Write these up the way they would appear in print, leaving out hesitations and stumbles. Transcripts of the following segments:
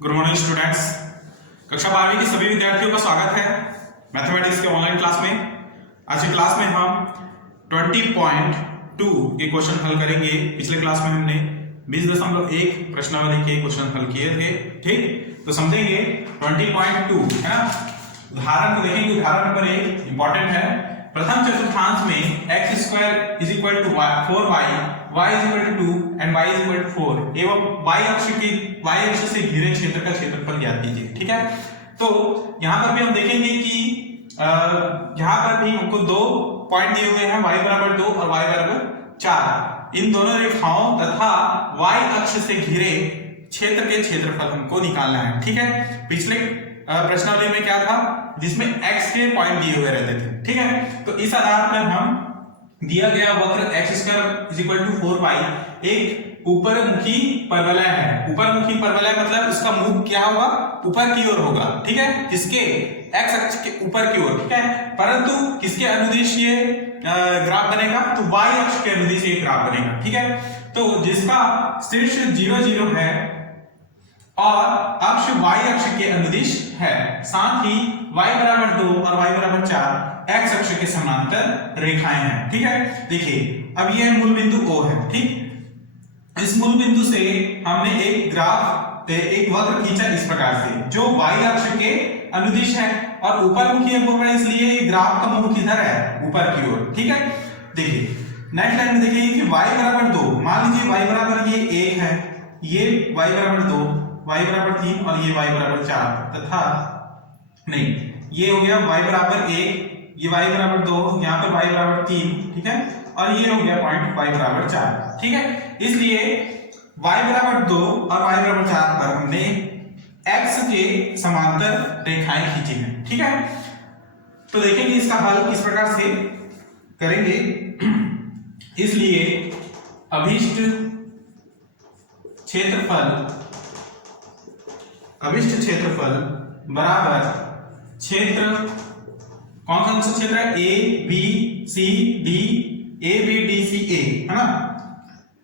Good morning students. कक्षा 12वीं के सभी विद्यार्थियों का स्वागत है मैथमेटिक्स के ऑनलाइन क्लास में। आज की क्लास में हम 20.2 के क्वेश्चन हल करेंगे। पिछले क्लास में हमने 20.1 प्रश्नावली के क्वेश्चन हल किए थे। ठीक, तो समझेंगे 20.2 है ना। उदाहरण को देखेंगे। उदाहरण नंबर 1 इंपॉर्टेंट है। प्रथम चतुर्थांश में x square is equal to 4y, y is equal to 2 and y is equal to 4 एवं y अक्ष से घिरे क्षेत्र का क्षेत्रफल ज्ञात कीजिए। ठीक है, तो यहां पर भी हम देखेंगे कि यहां पर भी हमको दो पॉइंट दिए हुए हैं, y बराबर 2 और y बराबर 4। इन दोनों रेखाओं तथा y अक्ष से घिरे क्षेत्र के क्षेत्रफल हमको निकालना है। ठीक है, पिछले प्रश्नावली में क्या था, जिसमें x के पॉइंट दिए हुए रहते थे। ठीक है, तो इस आधार पर हम दिया गया वक्र x square is equal to 4y एक ऊपरमुखी परवलय है। ऊपरमुखी परवलय मतलब इसका मुख क्या होगा, ऊपर की ओर होगा। ठीक है, किसके, x अक्ष के ऊपर की ओर। ठीक है, परंतु किसके अनुदिश ये ग्राफ बनेगा, तो y अक्ष के अनुदिश ये ग्राफ बनेगा। ठीक है, तो जिसका शीर्ष 0 0 है और अक्ष y अक्ष के अनुदिश है, साथ ही y बराबर 2 और y बराबर 4 x अक्ष के समांतर रेखाएं हैं। ठीक है, देखिए अब यह मूल बिंदु O है। ठीक, इस मूल बिंदु से हमने एक वक्र खींचा इस प्रकार से, जो y अक्ष के अनुदिश है और ऊपर मुखी है, इसलिए ग्राफ का मुख किधर है, ऊपर की ओर। ठीक है, देखिए नेक्स्ट लाइन में देखेंगे कि y बराबर 2, मान लीजिए y बराबर ये 1 है, ये y बराबर 2, y बराबर 3 और ये y बराबर 4 तथा नहीं, ये हो गया y बराबर 1, ये y बराबर 2, यहाँ पर y बराबर 3। ठीक है, और ये हो गया पॉइंट y बराबर 4। ठीक है, इसलिए y बराबर 2 और y बराबर 4 पर हमने x के समांतर रेखाएं खींची हैं। ठीक है, तो देखेंगे इसका हल किस प्रकार से करेंगे। इसलिए अभिष्ट क्षेत्रफल बराबर क्षेत्र, कौन सा क्षेत्र है, A B C D, A B D C A है ना,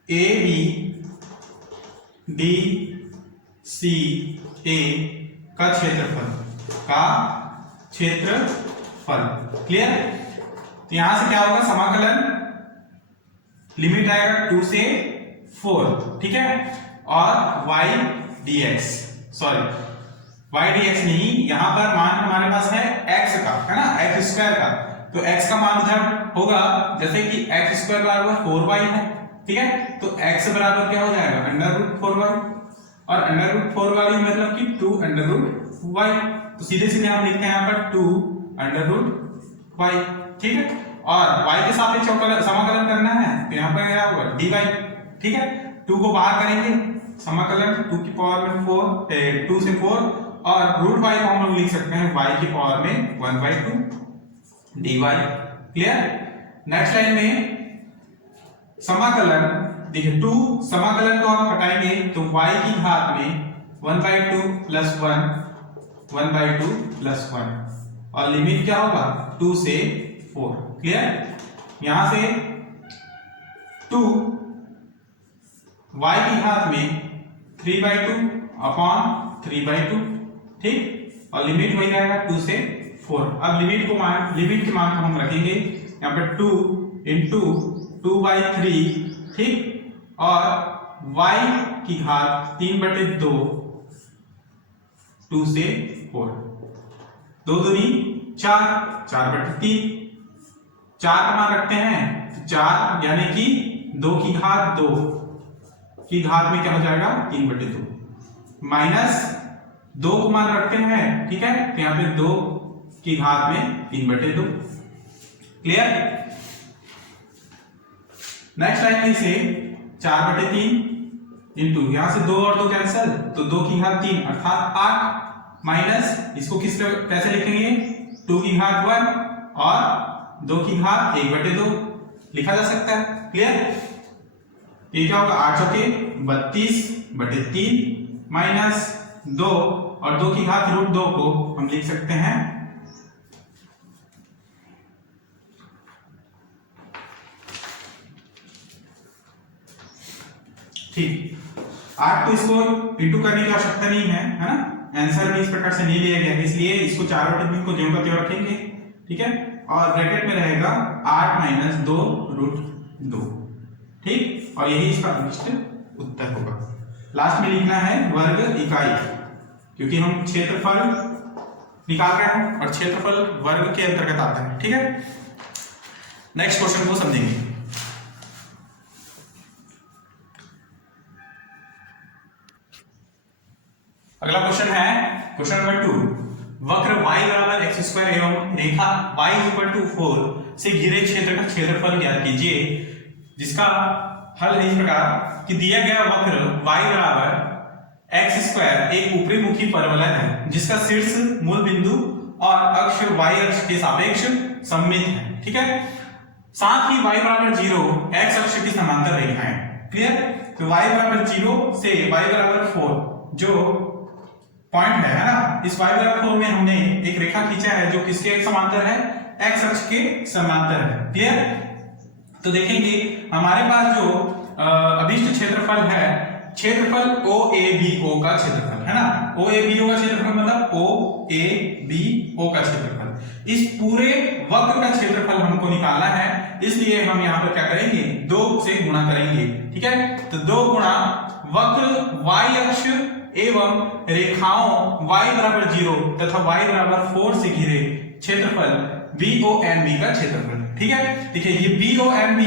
ए बी डी सी ए का क्षेत्रफल। क्लियर, तो यहां से क्या होगा, समाकलन लिमिट आएगा 2 से 4। ठीक है, और y dx, sorry y dx नहीं, यहां पर मान हमारे पास है x का, है ना, x स्क्वायर का, तो x का मान इधर होगा, जैसे कि x स्क्वायर बराबर 4y है। ठीक है, तो x बराबर क्या हो जाएगा, √4y, और √4y मतलब कि 2√y, तो सीधे सीधे हम लिखते हैं यहाँ पर 2√y। ठीक है, और y के सापेक्ष समाकलन करना है, तो यहाँ पर क्या होगा, dy। ठीक है, 2 को बाहर करेंगे, समाकलन 2 की पावर में 4, 2 से 4, और √y को हम लोग लिख सकते हैं y की पावर में 1/2 dy। क्लियर, नेक्स्ट लाइन में समाकलन, देखिए 2 समाकलन को आप हटाएंगे तो y की घात में 1/2 प्लस 1, 1/2 प्लस 1, और लिमिट क्या होगा, 2 से 4। क्लियर, यहां से 2 y की घात में 3/2 अपॉन 3/2। ठीक, और लिमिट वही रहेगा 2 से 4। अब लिमिट के मान को हम रखेंगे यहाँ पर 2 इंटू 2/3। ठीक, और y की घात 3/2, 2 से 4, 2 दूनी 4, 4/3, 4 का मान रखते हैं तो 4 यानी कि 2 की घात 2 की घात में क्या हो जाएगा, 3/2, माइनस 2 को मान रखते हैं। ठीक है, तो यहाँ पे 2 की घात में 3/2। क्लियर, नेक्स्ट लाइन में से 4/3 इंटू, यहां से 2 और 2 कैंसिल, तो 2 की घात 3 अर्थात 8, माइनस इसको कैसे लिखेंगे, 2 की घात 1 और 2 की घात 1/2 लिखा जा सकता है। क्लियर, ये क्या होगा, 8 चौके 32/3 माइनस 2 और 2 की घात √2 को हम लिख सकते हैं ठीक, 8 तो इसको इंटू करने की आवश्यकता नहीं है, है ना, आंसर भी इस प्रकार से नहीं लिया गया है, इसलिए इसको चारों टेक्निक को ज्यों का त्यों रखेंगे, ठीक है। और ब्रैकेट में रहेगा 8 माइनस 2 रूट 2, ठीक, और यही इसका अभिष्ट उत्तर होगा। लास्ट में लिखना है वर्ग इकाई, क्योंकि हम क्षेत्रफल निकाल रहे हैं और क्षेत्रफल वर्ग के अंतर्गत आता है, ठीक है। नेक्स्ट क्वेश्चन को समझेंगे। अगला क्वेश्चन है क्वेश्चन नंबर 2, वक्र y बराबर x स्क्वायर एवं रेखा y इक्वल टू 4 से घिरे क्षेत्र का क्षेत्रफल ज्ञात कीजिए, जिसका हल है इस प्रकार कि दिया गया वक्र y बराबर x स्क्वायर एक ऊपरी मुखी परवलय है जिसका शीर्ष मूल बिंदु और अक्ष y अक्ष के सापेक्ष सममित है, ठीक है। साथ ही y बराबर 0 x अक्ष की समांतर रेखाएं, क्लियर। तो y बराबर 0 से y बराबर 4 जो पॉइंट है ना, इस y बराबर 4 में हमने एक रेखा खींचा है जो किसके समांतर है, x अक्ष के समांतर है, क्लियर। तो देखेंगे हमारे पास जो अभिष्ट क्षेत्रफल है, क्षेत्रफल OABO का क्षेत्रफल है ना, OABO का क्षेत्रफल मतलब OABO का क्षेत्रफल, इस पूरे वक्र का क्षेत्रफल हमको निकालना है, इसलिए हम यहाँ पर क्या करेंगे, 2 से गुणा करेंगे, ठीक है। तो 2 गुणा वक्र y अक्ष एवं रेखाओं y बराबर 0 तथा y बराबर 4 से घिरे क्षेत्रफल BOMB का क्षेत्रफल, ठीक है। देखिए ये BOMB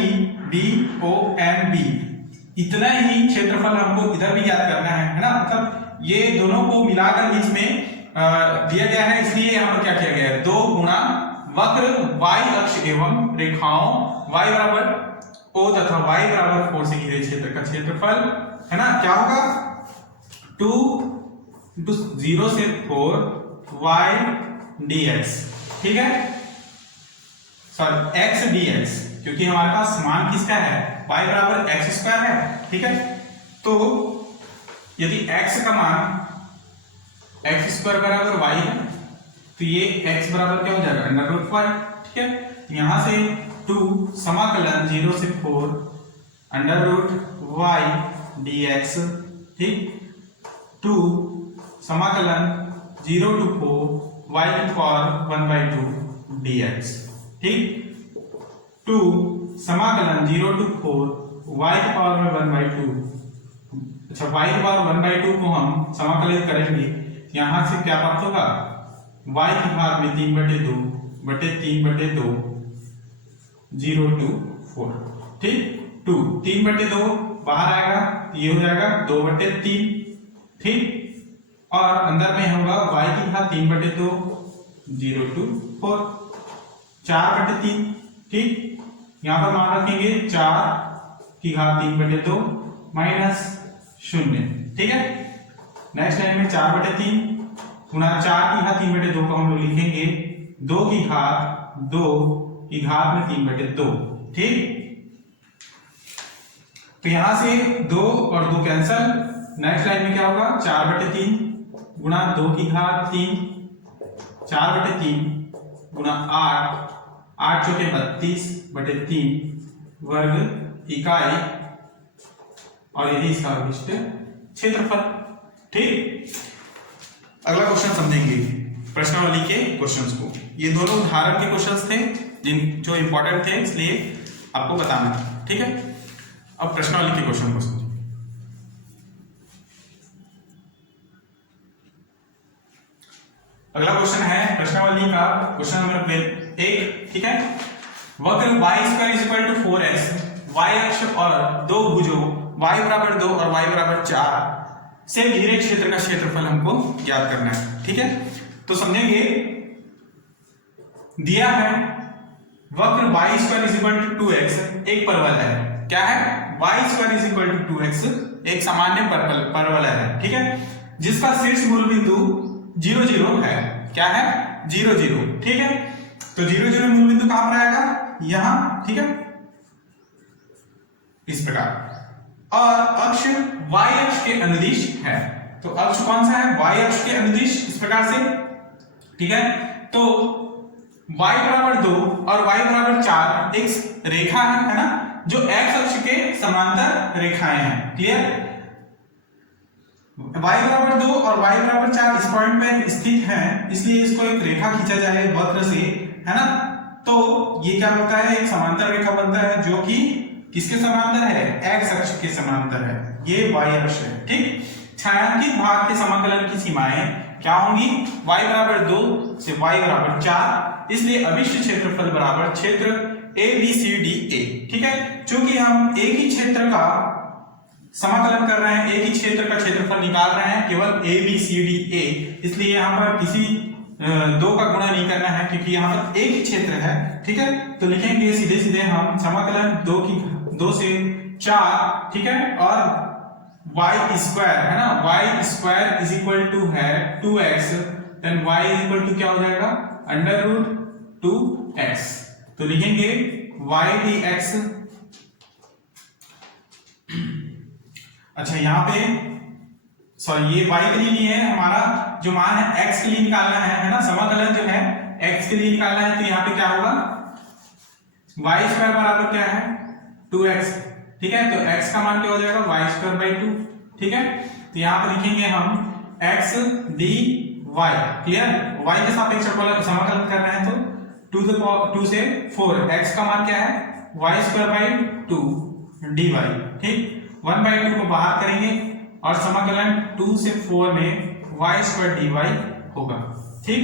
इतना ही क्षेत्रफल हमको इधर भी ज्ञात करना है ना, मतलब ये दोनों को मिलाकर इसमें दिया गया है, इसलिए यहाँ पर क्या किया गया है, 2 गुणा वक्र y अक्ष एवं रेखाओं y बराबर O तथा y बराबर 4 से घिरे क्षेत्र का क्षेत्रफल, है ना, क्या होगा, 2 into 0 से 4 y dx, ठीक है, सॉरी x dx, क्योंकि हमारे पास मान किसका है, y बराबर x स्क्वायर है, ठीक है। तो यदि x का मान x स्क्वायर बराबर y है तो ये x बराबर क्या हो जाएगा, अंडर रूट y, ठीक है। यहां से 2 समाकलन 0 से 4 अंडर रूट y dx, ठीक, 2 समाकलन 0 to 4 y की पावर 1/2 dx, ठीक, 2 समाकलन 0 to 4 y की पावर में 1/2, अच्छा y की पावर 1/2 को हम समाकलित करेंगे, यहां से क्या प्राप्त होगा, y की घात में 3/2 बटे 3/2 0 to 4, ठीक, 2 3/2 बाहर आएगा, ये हो जाएगा 2/3, ठीक, और अंदर में होगा y की घात 3/2 0 to 4 4/3, ठीक, यहां पर मान रखेंगे 4 की घात 3/2 माइनस 0, ठीक है। नेक्स्ट लाइन में 4/3 गुणा 4 की घात 3/2 को हम लोग लिखेंगे 2 की घात में 3/2, ठीक। तो यहां से 2 और 2 कैंसल, नेक्स्ट लाइन में क्या होगा, 4/3 गुणा 2 की घात 3 4/3 गुणा 8 चौके 32/3 वर्ग इकाई, और यही इसका अभिष्ट क्षेत्रफल, ठीक। अगला क्वेश्चन समझेंगे प्रश्नावली के क्वेश्चंस को, ये दोनों उदाहरण के क्वेश्चंस थे जो इंपॉर्टेंट थे, इसलिए आपको बताना है, ठीक है। अब प्रश्नावली के क्वेश्चन को समझें। अगला क्वेश्चन है प्रश्नावली का क्वेश्चन नंबर 1, ठीक है। वक्र y square is equal to 4x, y अक्ष और 2 भुजों y बराबर 2 और y बराबर 4 से घिरे क्षेत्र का क्षेत्रफल हमको ज्ञात करना है, ठीक है। तो समझेंगे, दिया है वक्र y square is equal to 2x एक परवलय है, क्या है, y square is equal to 2x एक सामान्य परवलय है, ठीक है, जिसका शीर्ष मूल बिंदु 0 0 है, क्या है, 0 0, ठीक है। तो 0 0 मूल बिंदु कहां पर आएगा, यहां, ठीक है, इस प्रकार, और अक्ष y अक्ष के अनुदिश है, तो अक्ष कौन सा है, y अक्ष के अनुदिश, इस प्रकार से, ठीक है। तो y बराबर 2 और y बराबर 4 एक रेखा है ना, जो x अक्ष के समांतर रेखाएं हैं, क्लियर। y बराबर 2 और y बराबर 4 इस पॉइंट पे स्थित हैं, इसलिए इसको एक रेखा खींचा जाए वक्र से, है ना। तो ये क्या होता है, एक समांतर रेखा बनता है जो कि किसके समांतर है, x अक्ष के समांतर है, ये y अक्ष है, ठीक। छायांकित भाग के समाकलन की सीमाएं क्या होंगी, y बराबर 2 से y बराबर 4, इसलिए अभिष्ट क्षेत्रफल बराबर क्षेत्र ABCDA, ठीक है। चूंकि हम एक ही क्षेत्र का समाकलन कर रहे हैं, एक ही क्षेत्र का क्षेत्रफल निकाल रहे हैं, केवल ABCDA, इसलिए यहाँ पर किसी दो का गुणा नहीं करना है क्योंकि यहाँ पर एक ही क्षेत्र है, ठीक है। तो लिखेंगे सीधे सीधे हम समाकलन 2 से 4, ठीक है, और y स्क्वायर है ना, y square is equal to है 2x, then y is equal to क्या हो जाएगा, अंडर रूट 2x। तो लिखेंगे y dx। अच्छा यहाँ पे सॉरी ये y के लिए नहीं है, हमारा जो मान है x के लिए निकालना है ना, समाकलन जो है x के लिए निकालना है। तो यहाँ पे क्या होगा, y स्क्वायर बराबर क्या है 2x, ठीक है। तो x का मान क्या हो जाएगा y स्क्वायर बाई 2, ठीक है। तो यहाँ पर लिखेंगे हम x dy, क्लियर। y के सापेक्ष समाकलन कर रहे हैं तो 2 से 4, x का मान क्या है y स्क्वायर बाई 2 dy, ठीक। 1/2 को बाहर करेंगे और समाकलन 2 से 4 में y स्क्वायर dy होगा, ठीक।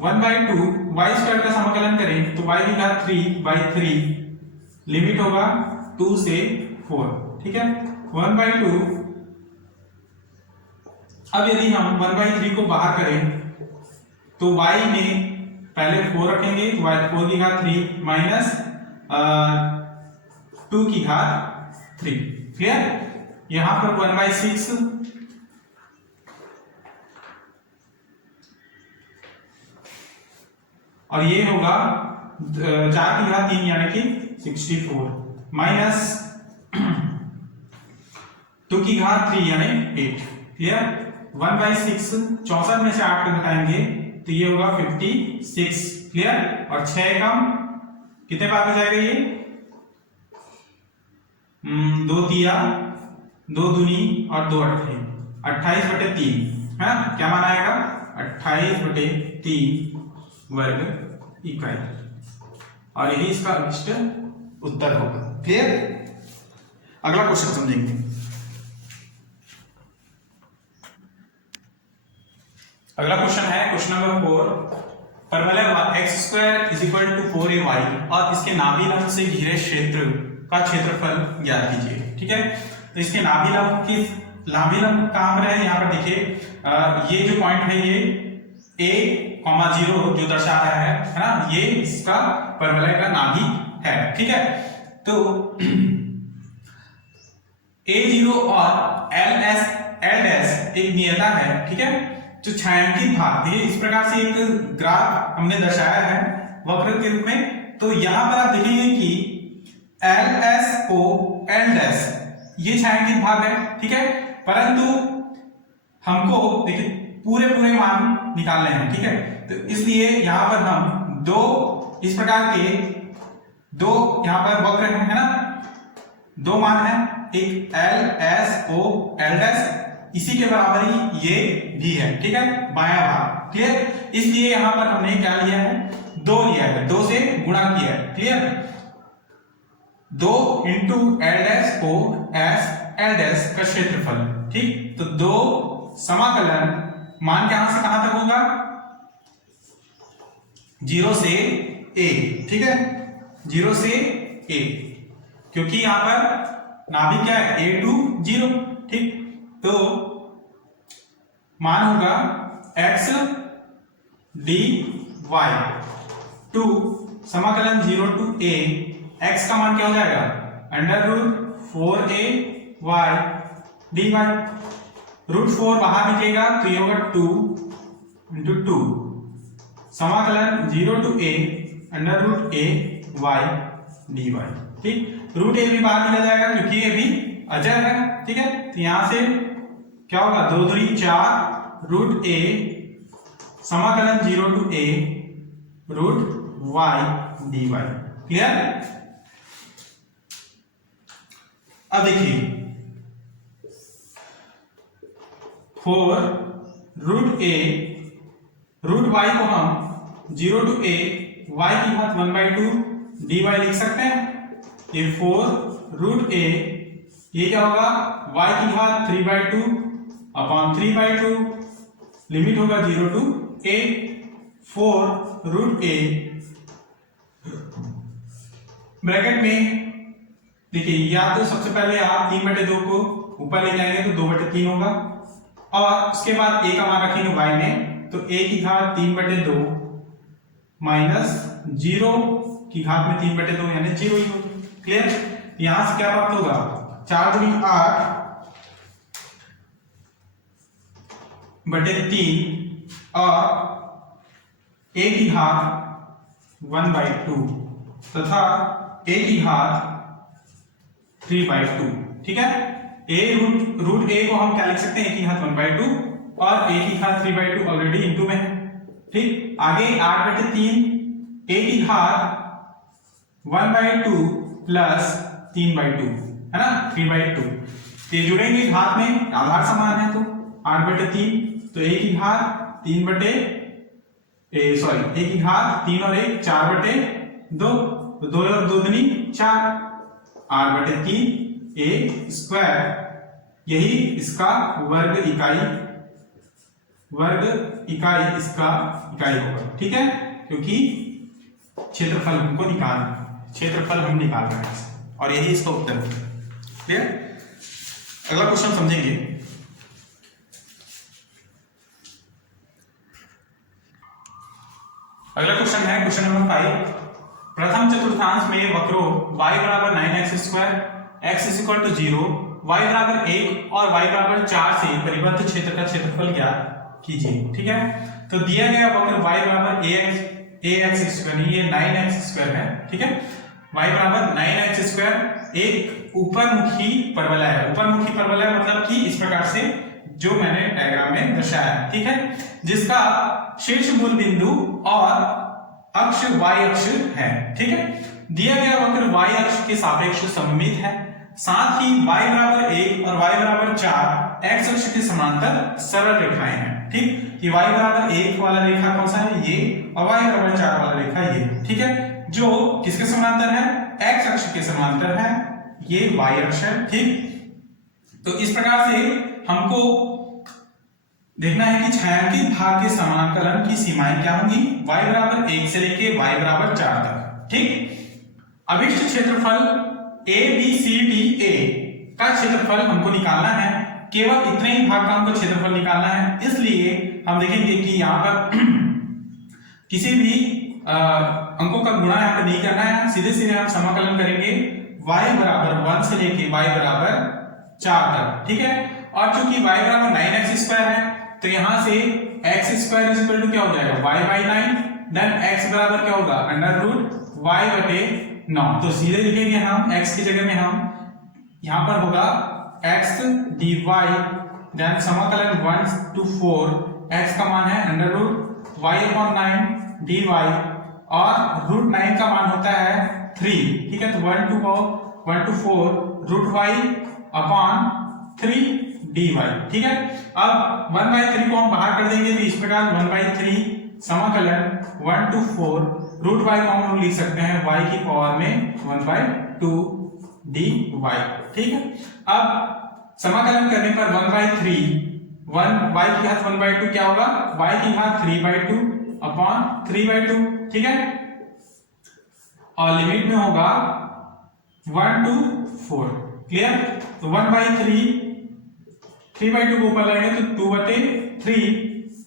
1/2 y स्क्वायर का समाकलन करें तो y की घात 3/3, लिमिट होगा 2 से 4, ठीक है। 1/2, अब यदि हम 1/3 को बाहर करें तो y में पहले 4 रखेंगे, तो y 4 की घात 3 माइनस 2 की घात 3, क्लियर। यहां पर 1/6 और ये होगा 4 की घात 3 यानी कि 64 माइनस 2 की घात 3 यानी 8, क्लियर। 1/6 64 में से 8 को घटाएंगे तो ये होगा 56, क्लियर। और 6 कम कितने बार हो जाएगा ये, 2 तिया 2 दूनी और 2 अट्ठे, 28/3 है ना, क्या मान आएगा 28/3 वर्ग इकाई, और यही इसका अभिष्ट उत्तर होगा, क्लियर। अगला क्वेश्चन समझेंगे। अगला क्वेश्चन है क्वेश्चन नंबर 4, परवलय x square is equal to 4ay और इसके नाभि लंब से घिरे क्षेत्र का क्षेत्रफल ज्ञात कीजिए, ठीक है। तो इसके नाभि लंब कहां पर है, यहाँ पर देखिए ये जो पॉइंट है ये a,0 जो दर्शा रहा है ना, ये इसका परवलय का नाभि है, ठीक है। तो a0 और l' एक नियता है, ठीक है। जो छायांकित भाग, देखिए इस प्रकार से एक ग्राफ हमने दर्शाया है वक्र के रूप में। तो यहां पर आप देखेंगे कि LS O L' ये छायांकित भाग है, ठीक है। परंतु हमको देखिए पूरे मान निकालने हैं, ठीक है। तो इसलिए यहां पर हम दो इस प्रकार के दो यहां पर वक्र है ना, दो मान है, एक LS O L', इसी के बराबर ही ये भी है, ठीक है, बायां भाग, क्लियर। इसलिए यहां पर हमने क्या लिया है, 2 लिया है, 2 से गुणा किया है, clear. 2 into L' O S L' का क्षेत्रफल, ठीक। तो 2 समाकलन मान कहां से कहां तक होगा, 0 से a, ठीक है, 0 से a, क्योंकि यहां पर नाभि क्या है a to 0, ठीक। तो मान होगा x dy टू समाकलन 0 to a, x का मान क्या हो जाएगा under root 4a y dy, root 4 बाहर निकलेगा तो ये होगा 2 इंटू 2, समाकलन 0 to a under root a y dy, ठीक। रूट a भी बाहर निकल जाएगा क्योंकि ये भी अचर है, ठीक है। तो यहां से क्या होगा 2 दूनी 4 रूट a समाकलन 0 to a root y dy, clear. अब देखिए 4√a, रूट y को हम 0 to a y की घात 1/2 dy लिख सकते हैं। ये 4√a, ये क्या होगा y की घात 3/2 अपॉन 3/2, लिमिट होगा 0 to a, 4√a ब्रैकेट में देखिए, या तो सबसे पहले आप 3/2 को ऊपर ले जाएंगे तो 2/3 होगा, और उसके बाद a का मान रखेंगे y में, तो a की घात 3/2 माइनस 0 की घात में 3/2 यानी 0 ही होगा। क्लियर? यहां से क्या प्राप्त होगा, 4 दूनी 8/3 और a की घात 1/2 तथा a की घात 3/2। ठीक है, रूट a को हम क्या लिख सकते हैं, a की घात 1/2 और a की घात 3/2 ऑलरेडी इनटू में है। ठीक, आगे 8/3 a की घात 1/2 प्लस 3/2 है ना, 3/2। ये जुड़ेंगे घात में, आधार समान है तो 8/3, तो a की घात 3 और 1 4/2, तो 2 और 2 दूनी 4, 8/3 a स्क्वायर, यही इसका वर्ग इकाई इसका इकाई होगा। ठीक है, क्योंकि क्षेत्रफल हमको क्षेत्रफल हम निकाल रहे हैं और यही इसका उत्तर है। क्लियर? अगला क्वेश्चन समझेंगे। अगला क्वेश्चन है क्वेश्चन नंबर 5। प्रथम चतुर्थांश में वक्रों y बराबर 9x², x is equal to 0, y बराबर 1 और y बराबर 4 से परिबद्ध क्षेत्र का क्षेत्रफल ज्ञात कीजिए। ठीक है, तो दिया गया वक्र y बराबर ax² ये 9x² है। ठीक है, y बराबर 9x², एक ऊपरमुखी परवलय है। ऊपरमुखी परवलय मतलब कि इस प्रकार से जो मैंने डायग्राम में दर्शाया है। ठीक है, जिसका शीर्ष मूल बिंदु और अक्ष y अक्ष है। ठीक है, दिया गया वक्र y अक्ष के सापेक्ष सममित है, साथ ही y बराबर 1 और y बराबर 4 x अक्ष के समांतर सरल रेखाएं हैं। ठीक, कि y बराबर 1 वाला रेखा कौन सा है, ये, और y बराबर 4 वाला रेखा ये। ठीक है, जो किसके समांतर है, x अक्ष के समांतर है, ये y अक्ष है। ठीक, तो इस प्रकार से हमको देखना है कि छायांकित भाग के समाकलन की सीमाएं क्या होंगी, y बराबर 1 से लेके y बराबर 4 तक। ठीक, अभिष्ट क्षेत्रफल ABCDA का क्षेत्रफल हमको निकालना है, केवल इतने ही भाग का हमको क्षेत्रफल निकालना है। इसलिए हम देखेंगे कि यहाँ पर किसी भी अंकों का गुणा यहाँ पर नहीं करना है, सीधे सीधे हम समाकलन करेंगे y बराबर 1 से लेके y बराबर 4 तक। ठीक है, और चूंकि y बराबर 9x² है तो यहां से x² इक्वल टू क्या हो जाएगा, y/9, देन x बराबर क्या होगा, √y/9। तो सीधे लिखेंगे हम x की जगह में, हम यहां पर होगा x dy, देन समाकलन 1 to 4, x का मान है √y/9 dy और √9 का मान होता है 3। ठीक है, तो 1 to 4 √y/3 dy। ठीक है, अब 1/3 को हम बाहर कर देंगे, तो इस प्रकार 1/3 समाकलन 1 to 4 √y को हम लिख सकते हैं y की पावर में 1/2 dy। ठीक है, अब समाकलन करने पर 1/3 y की घात 1/2 क्या होगा, y की घात 3/2 अपॉन 3/2। ठीक है, और लिमिट में होगा 1 to 4। क्लियर? तो 1/3 3/2 को ऊपर लाएंगे तो 2/3।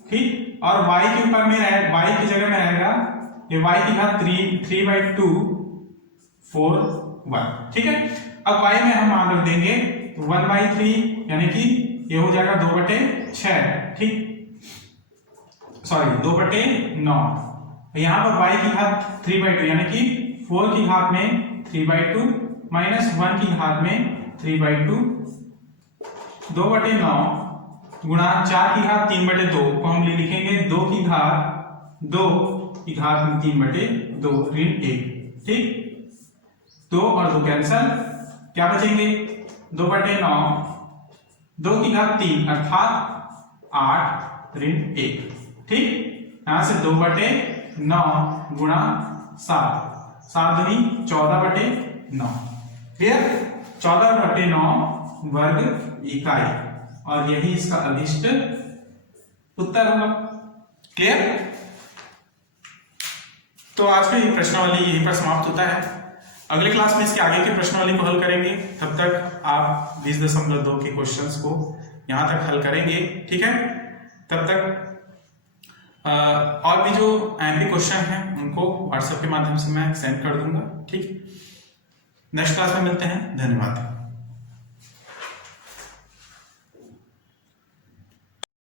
ठीक, और y के ऊपर में y की जगह में रहेगा ये y की घात 3/2 4 1। ठीक है, अब y में हम मान रख देंगे 1/3 यानी कि ये हो जाएगा 2/6। ठीक, सॉरी 2/9। यहां पर y की घात 3/2 यानी कि 4 की घात में 3/2 माइनस 1 की घात में 3/2, 2/9 गुणा 4 की घात 3/2 को हम लिखेंगे 2 की घात में 3/2 ऋण 1। ठीक, 2 और 2 कैंसल, क्या बचेंगे 2/9, 2 की घात 3 अर्थात 8 ऋण 1, ठीक। यहां से 2/9 गुणा 7, 7 दूनी 14/9, क्लियर। 14/9 वर्ग इकाई, और यही इसका अभिष्ट उत्तर होगा, क्लियर। तो आज का ये प्रश्नावली यहीं पर समाप्त होता है। अगले क्लास में इसके आगे के प्रश्नावली को हल करेंगे। तब तक आप 20.2 के क्वेश्चंस को यहां तक हल करेंगे, ठीक है। तब तक और भी जो एमपी क्वेश्चन हैं उनको व्हाट्सएप के माध्यम से मैं सेंड कर दूंगा, ठीक। नेक्स्ट क्लास में मिलते हैं, धन्यवाद।